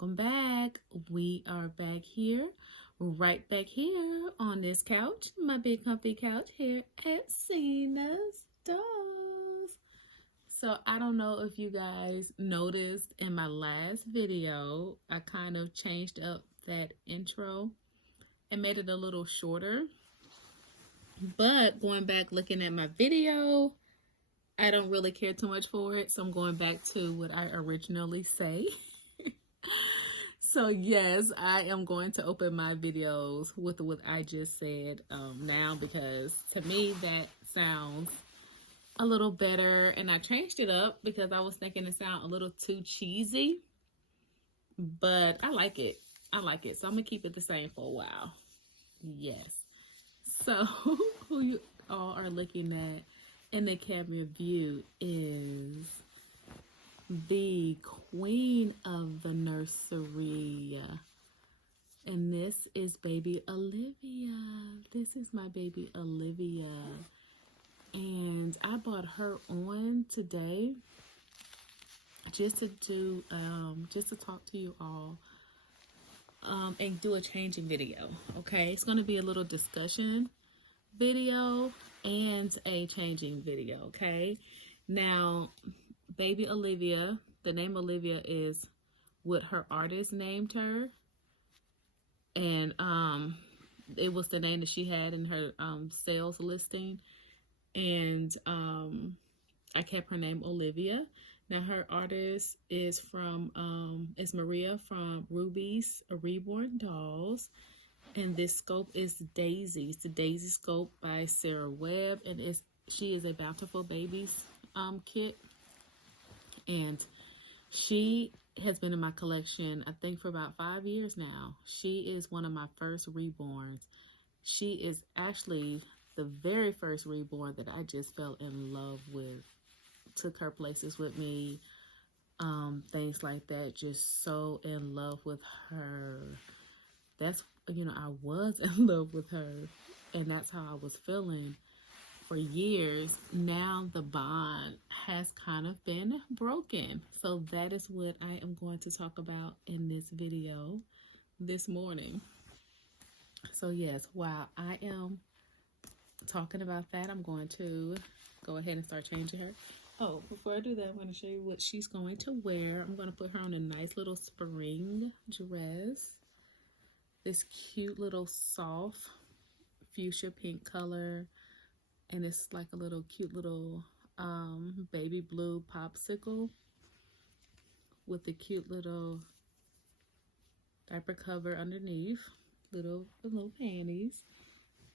welcome back. We are back here, right back here on this couch, my big comfy couch here at Cena's Dolls. So I don't know if you guys noticed in my last video, I kind of changed up that intro and made it a little shorter. But going back looking at my video, I don't really care too much for it. So I'm going back to what I originally say. So yes, I am going to open my videos with what I just said now, because to me that sounds a little better, and I changed it up because I was thinking it sounded a little too cheesy, but I like it. So I'm gonna keep it the same for a while. Yes. So who you all are looking at in the camera view is the queen of the nursery, and this is baby Olivia. This is my baby Olivia, and I brought her on today just to do just to talk to you all and do a changing video. Okay, it's going to be a little discussion video and a changing video. Okay, now baby Olivia, the name Olivia is what her artist named her, and it was the name that she had in her sales listing, and I kept her name Olivia. Now her artist is is Maria from Ruby's Reborn Dolls, and this scope is Daisy. It's the Daisy scope by Sarah Webb, and she is a Bountiful Babies kit. And she has been in my collection, I think, for about 5 years now. She is one of my first reborns. She is actually the very first reborn that I just fell in love with. Took her places with me, things like that. Just so in love with her. That's, I was in love with her, and that's how I was feeling for years. Now the bond has kind of been broken. So that is what I am going to talk about in this video this morning. So yes, while I am talking about that, I'm going to go ahead and start changing her. Oh, before I do that, I'm going to show you what she's going to wear. I'm going to put her on a nice little spring dress. This cute little soft fuchsia pink color. And it's like a little cute little baby blue popsicle with the cute little diaper cover underneath, little panties.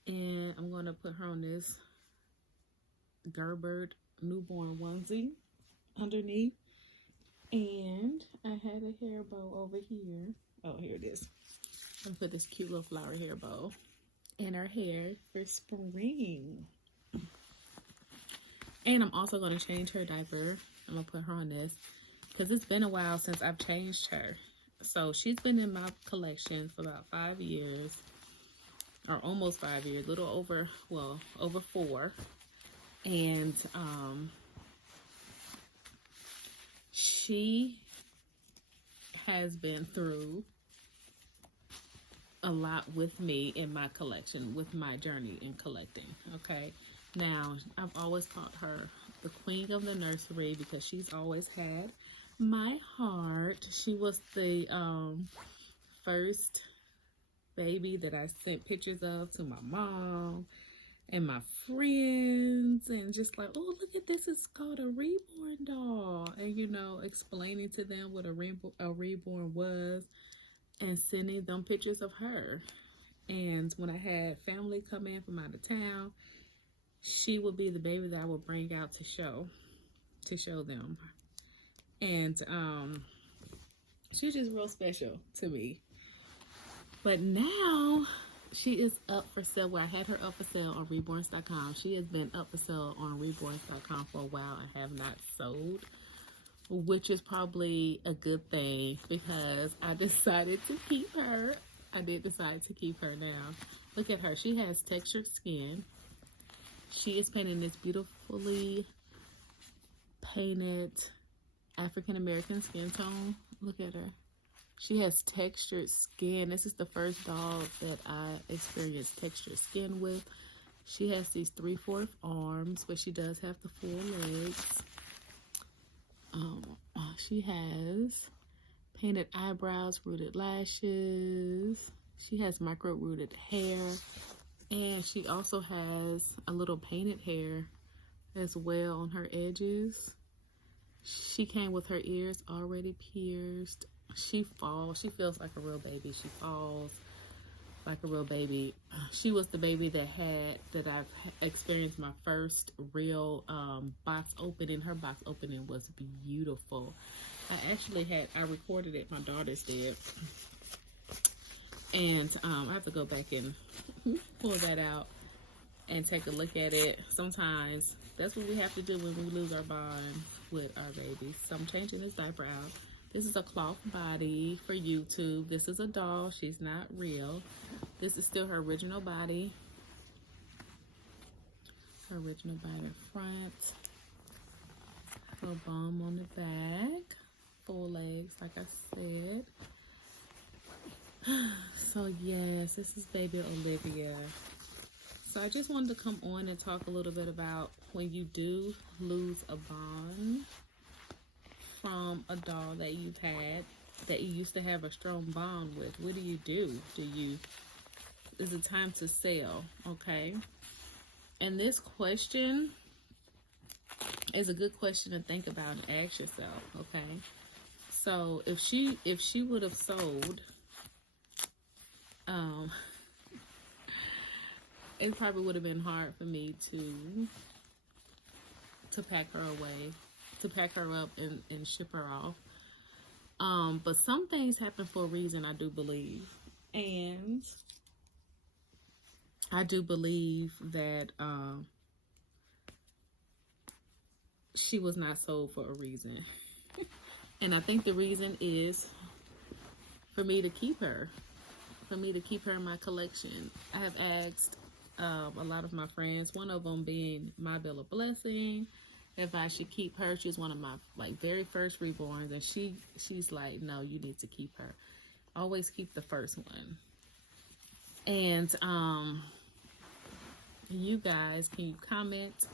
And I'm going to put her on this Gerber newborn onesie underneath. And I have a hair bow over here. Oh, here it is. I'm going to put this cute little flower hair bow in her hair for spring. And I'm also going to change her diaper. I'm going to put her on this because it's been a while since I've changed her. So she's been in my collection for about 5 years, or almost 5 years, a little over, well, over 4. And she has been through a lot with me in my collection, with my journey in collecting. Okay. Now, I've always called her the queen of the nursery because she's always had my heart. She was the first baby that I sent pictures of to my mom and my friends, and just like, oh, look at this, it's called a reborn doll. And, explaining to them what a reborn was and sending them pictures of her. And when I had family come in from out of town, she would be the baby that I would bring out to show them. And she's just real special to me. But now she is up for sale. Where I had her up for sale on reborns.com. She has been up for sale on reborns.com for a while and have not sold, which is probably a good thing because I decided to keep her. I did decide to keep her now. Look at her. She has textured skin. She is painted this beautifully painted African American skin tone. Look at her. She has textured skin. This is the first dog that I experienced textured skin with. She has these 3/4 arms, but she does have the full legs. She has painted eyebrows, rooted lashes. She has micro rooted hair, and she also has a little painted hair as well on her edges. She came with her ears already pierced. She falls. She feels like a real baby. She falls like a real baby. She was the baby that I've experienced my first real box opening. Her box opening was beautiful. I recorded it. My daughters did. And I have to go back and pull that out and take a look at it. Sometimes that's what we have to do when we lose our bond with our babies. So I'm changing this diaper out. This is a cloth body for YouTube. This is a doll. She's not real. This is still her original body. Her original body front. Little bum on the back. Full legs, like I said. So yes, this is baby Olivia. So I just wanted to come on and talk a little bit about when you do lose a bond from a dog that you've had, that you used to have a strong bond with. What do? Is it time to sell? Okay. And this question is a good question to think about and ask yourself. Okay. So if she would have sold, it probably would have been hard for me to pack her away, to pack her up and ship her off. But some things happen for a reason, I do believe. And I do believe that she was not sold for a reason. And I think the reason is for me to keep her. For me to keep her in my collection. I have asked a lot of my friends, one of them being my Bill of Blessing, if I should keep her. She's one of my very first reborns, and she's like, no, you need to keep her. Always keep the first one. And you guys, can you comment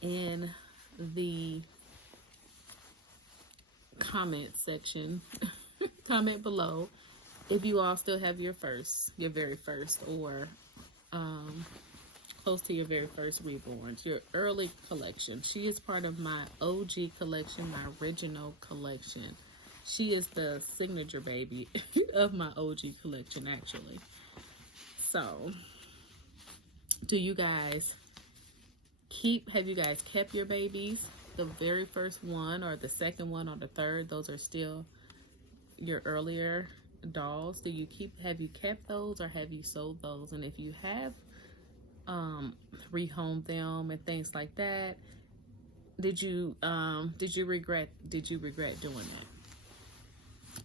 in the comment section? Comment below if you all still have your very first, or close to your very first reborns, your early collection. She is part of my OG collection, my original collection. She is the signature baby of my OG collection, actually. So, have you guys kept your babies? The very first one, or the second one, or the third? Those are still your earlier dolls. Have you kept those, or have you sold those? And if you have rehomed them and things like that, did you regret doing that?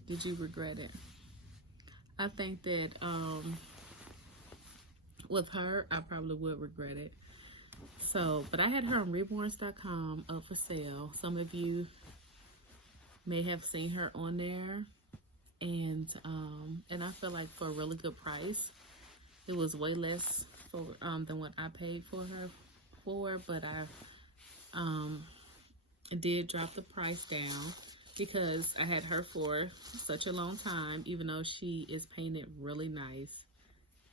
Did you regret it? I think that with her, I probably would regret it. So, but I had her on reborns.com up for sale. Some of you may have seen her on there. And I feel like for a really good price, it was way less than what I paid for her for, but I did drop the price down because I had her for such a long time, even though she is painted really nice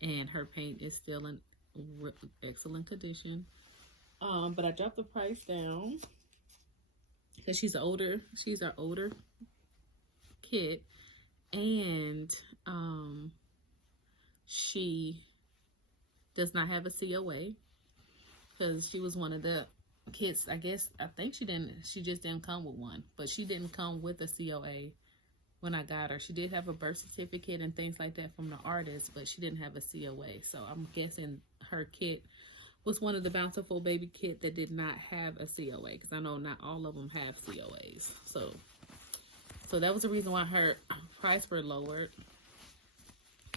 and her paint is still in excellent condition. But I dropped the price down because she's our older kid. And she does not have a COA because she was one of the kids. I think she just didn't come with one, but she didn't come with a COA when I got her. She did have a birth certificate and things like that from the artist, but she didn't have a COA. So I'm guessing her kit was one of the bountiful baby kit that did not have a COA, because I know not all of them have COAs. So that was the reason why her price were lowered.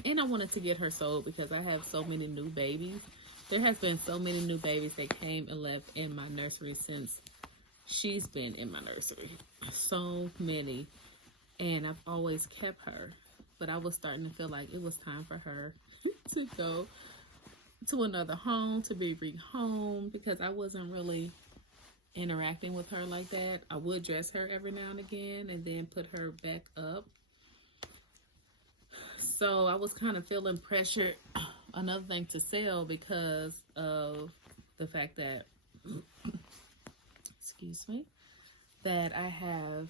And I wanted to get her sold because I have so many new babies. There has been so many new babies that came and left in my nursery since she's been in my nursery. So many. and I've always kept her. But I was starting to feel like it was time for her to go to another home, to be rehomed, because I wasn't really interacting with her like that. I would dress her every now and again and then put her back up. So I was kind of feeling pressured, another thing, to sell because of the fact that, excuse me, that I have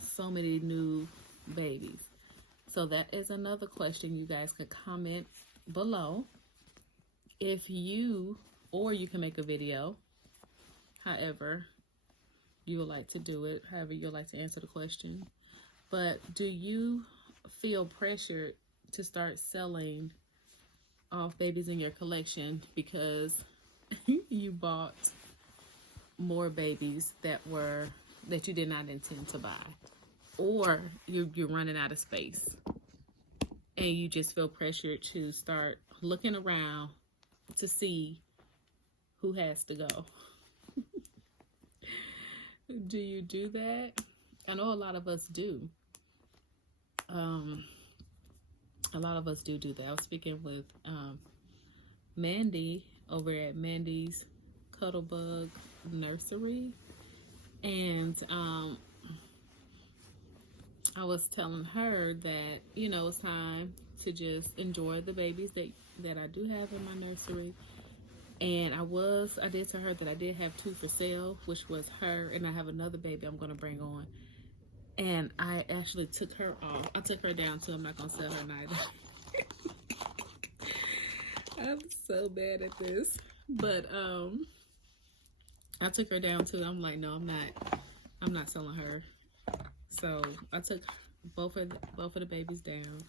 so many new babies. So that is another question you guys could comment below. If you, or you can make a video, however you would like to do it, however you would like to answer the question. But do you feel pressured to start selling off babies in your collection because you bought more babies that you did not intend to buy, or you're running out of space and you just feel pressured to start looking around to see who has to go? Do you do that? I know a lot of us do. A lot of us do that. I was speaking with Mandy over at Mandy's Cuddlebug Nursery, and I was telling her that, you know, it's time to just enjoy the babies that I do have in my nursery. And I did tell her that I did have 2 for sale, which was her, and I have another baby I'm going to bring on. And I actually took her off. I took her down too. I'm not going to sell her neither. I'm so bad at this. But I took her down too. I'm like, no, I'm not selling her. So I took both of the babies down.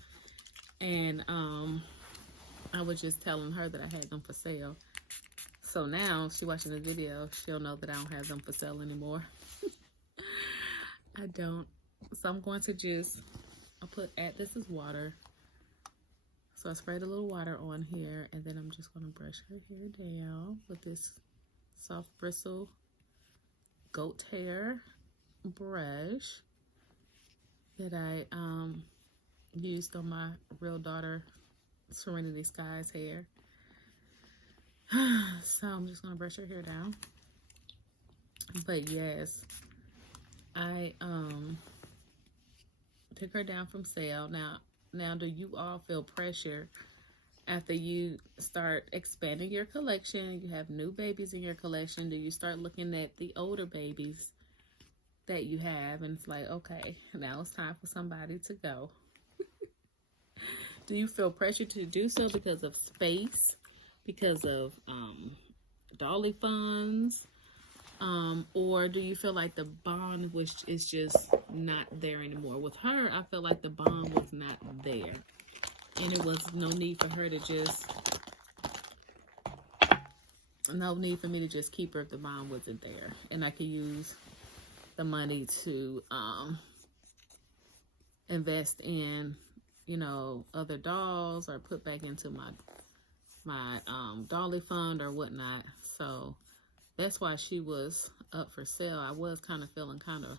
And I was just telling her that I had them for sale. So now, if she's watching this video, she'll know that I don't have them for sale anymore. I don't. So I'm going to just, this is water. So I sprayed a little water on here, and then I'm just going to brush her hair down with this soft bristle goat hair brush that I used on my real daughter, Serenity Sky's hair. So I'm just going to brush her hair down. But yes, I took her down from sale. Now, do you all feel pressure after you start expanding your collection? You have new babies in your collection. Do you start looking at the older babies that you have, and it's like, okay, now it's time for somebody to go? Do you feel pressure to do so because of space, because of dolly funds, or do you feel like the bond is just not there anymore? With her, I feel like the bond was not there, and it was no need for her to just, no need for me to just keep her if the bond wasn't there, and I could use the money to invest in, you know, other dolls, or put back into my dolly fund or whatnot. So that's why she was up for sale. I was kind of feeling kind of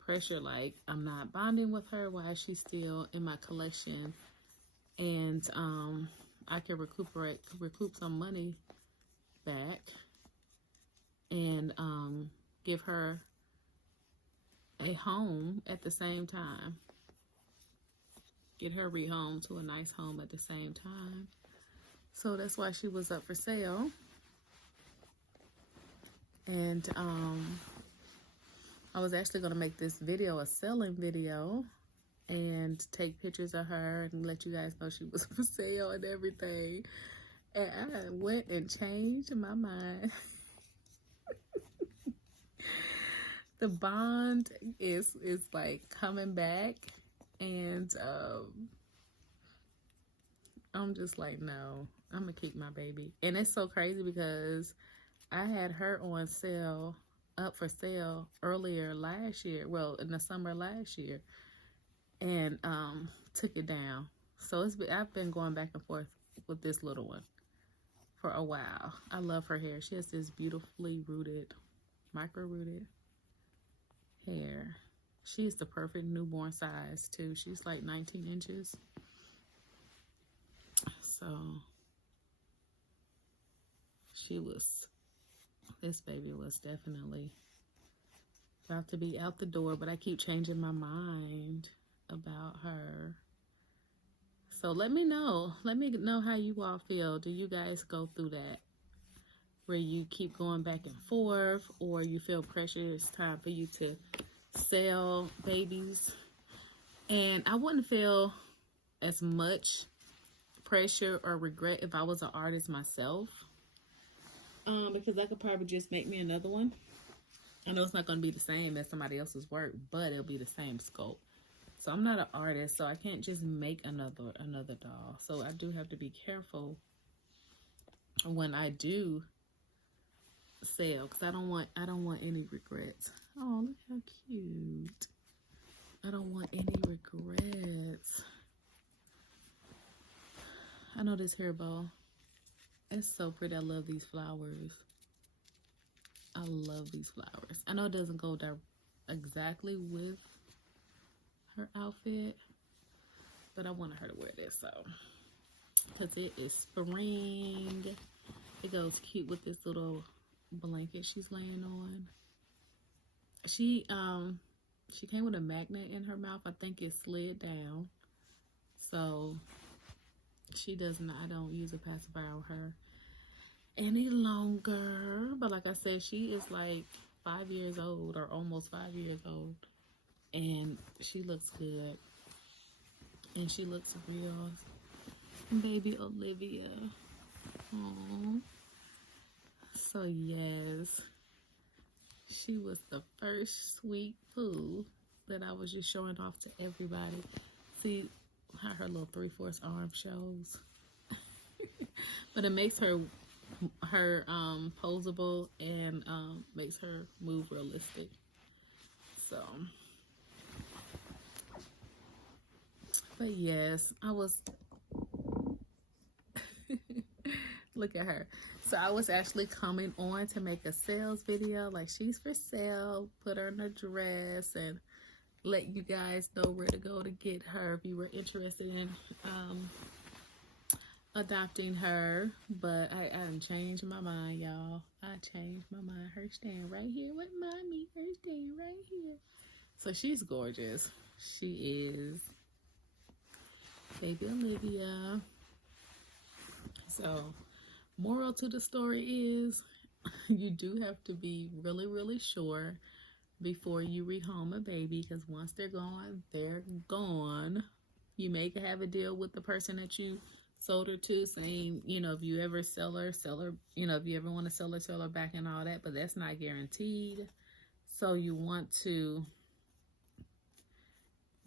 pressure, like I'm not bonding with her. Why is she still in my collection? And I can recoup some money back, and give her a home at the same time. Get her rehomed to a nice home at the same time. So that's why she was up for sale. And I was actually going to make this video a selling video and take pictures of her and let you guys know she was for sale and everything. And I went and changed my mind. The bond is like coming back, and I'm just like, no, I'm gonna keep my baby. And it's so crazy because I had her on sale, up for sale earlier last year, well, in the summer last year, and took it down. So I've been going back and forth with this little one for a while. I love her hair. She has this beautifully rooted, micro rooted hair. She's the perfect newborn size too. She's like 19 inches. So this baby was definitely about to be out the door, but I keep changing my mind about her. So let me know how you all feel. Do you guys go through that where you keep going back and forth, or you feel pressure it's time for you to sell babies? And I wouldn't feel as much pressure or regret if I was an artist myself, because that could probably just make me another one. I know it's not going to be the same as somebody else's work, but it'll be the same scope. So I'm not an artist, so I can't just make another doll. So I do have to be careful when I do sell, because I don't want any regrets. Oh, look how cute. I don't want any regrets. I know this hair bow. It's so pretty. I love these flowers. I love these flowers. I know it doesn't go exactly with her outfit, but I wanted her to wear this, so because it is spring. It goes cute with this little blanket she's laying on. She came with a magnet in her mouth. I think it slid down, so she doesn't. I don't use a pacifier on her any longer. But like I said, she is like 5 years old, or almost 5 years old, and she looks good, and she looks real. Baby Olivia. Aww. So yes, she was the first sweet poo that I was just showing off to everybody. See how her little 3/4 arm shows. But it makes her posable, and makes her move realistic. So, but yes, I was look at her. So I was actually coming on to make a sales video, like she's for sale, put her in a dress, and let you guys know where to go to get her if you were interested in adopting her. But I changed my mind, y'all. I changed my mind. Her staying right here with mommy. Her staying right here. So she's gorgeous. She is. Baby Olivia. So moral to the story is you do have to be really, really sure before you rehome a baby, because once they're gone, they're gone. You may have a deal with the person that you sold her to, saying, you know, if you ever sell her, you know, if you ever want to sell her back and all that, but that's not guaranteed. So you want to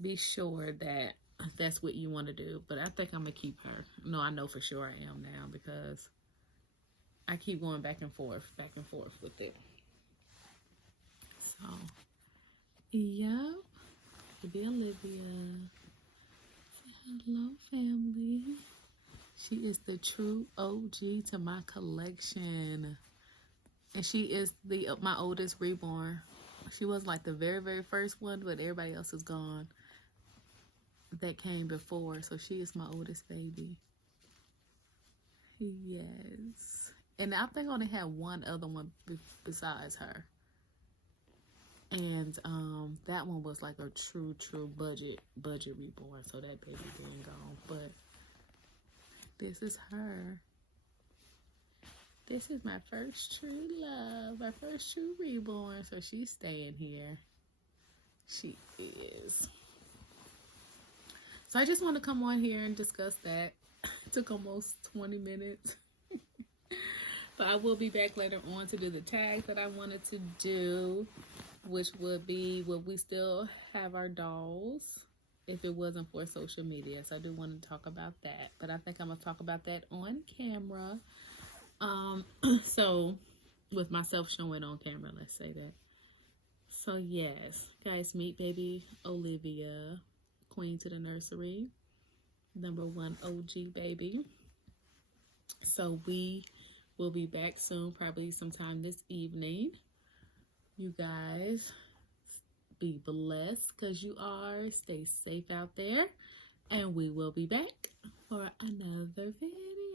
be sure that that's what you want to do. But I think I'm gonna keep her. No, I know for sure I am now, because I keep going back and forth with it. So, yep. Baby Olivia. Say hello, family. She is the true OG to my collection. And she is my oldest reborn. She was like the very, very first one, but everybody else is gone that came before. So she is my oldest baby. Yes. And I think I only had one other one besides her. And that one was like a true budget reborn. So that baby been gone. But this is her. This is my first true love, my first true reborn. So she's staying here. She is. So I just want to come on here and discuss that. It took almost 20 minutes. But I will be back later on to do the tag that I wanted to do, which would be, would we still have our dolls if it wasn't for social media? So I do want to talk about that, but I think I'm going to talk about that on camera. So with myself showing on camera, let's say that. So yes, guys, meet baby Olivia, queen to the nursery, #1 OG baby. So we will be back soon, probably sometime this evening. You guys Be blessed because you are. Stay safe out there. And we will be back for another video.